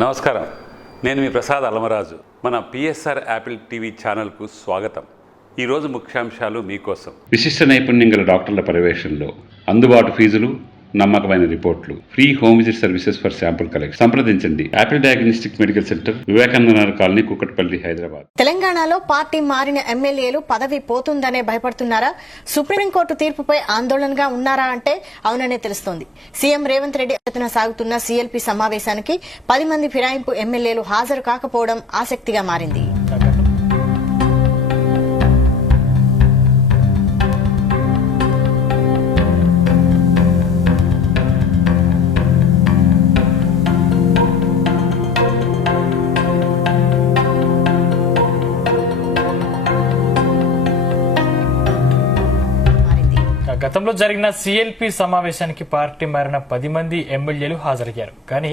నమస్కారం, నేను మీ ప్రసాద్ అలమరాజు. మన పిఎస్ఆర్ యాపిల్ టీవీ ఛానల్కు స్వాగతం. ఈరోజు ముఖ్యాంశాలు మీకోసం. విశిష్ట నైపుణ్యం గల డాక్టర్ల పర్యవేక్షణలో అందుబాటు ఫీజులు, నమ్మకమైన రిపోర్ట్లు, free home visit services for sample collection. సంప్రదించండి Apple diagnostic medical centre, Vivekananda Nagar colony, Kukatpally, Hyderabad. తెలంగాణలో పార్టీ మారిన ఎమ్మెల్యేలు పదవి పోతుందనే భయపడుతున్నారా? సుప్రీంకోర్టు తీర్పుపై ఆందోళనగా ఉన్నారా అంటే అవుననే తెలుస్తోంది. సీఎం రేవంత్ రెడ్డి అధ్యక్షతన సాగుతున్న సీఎల్పీ సమావేశానికి 10 మంది ఫిరాయింపు ఎమ్మెల్యేలు హాజరు కాకపోవడం ఆసక్తిగా మారింది. గతంలో జరిగిన సీఎల్పీ సమావేశానికి పార్టీ మారిన 10 మంది ఎమ్మెల్యేలు హాజరయ్యారు. కానీ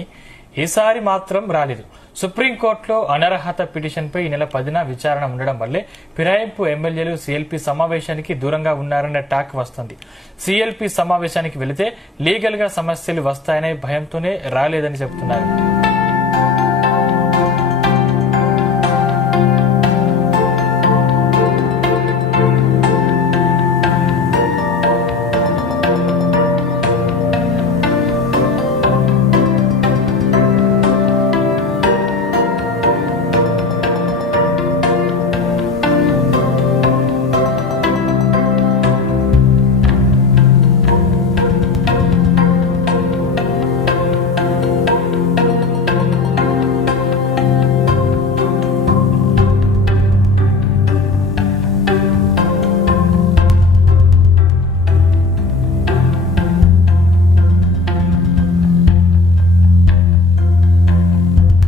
ఈసారి మాత్రం రాలేదు. సుప్రీంకోర్టులో అనర్హత పిటిషన్పై ఈ నెల 10న విచారణ ఉండడం వల్లే ఫిరాయింపు ఎమ్మెల్యేలు సీఎల్పీ సమావేశానికి దూరంగా ఉన్నారనే టాక్ వస్తుంది. సీఎల్పీ సమావేశానికి వెళితే లీగల్ గా సమస్యలు వస్తాయనే భయంతోనే రాలేదని చెబుతున్నారు.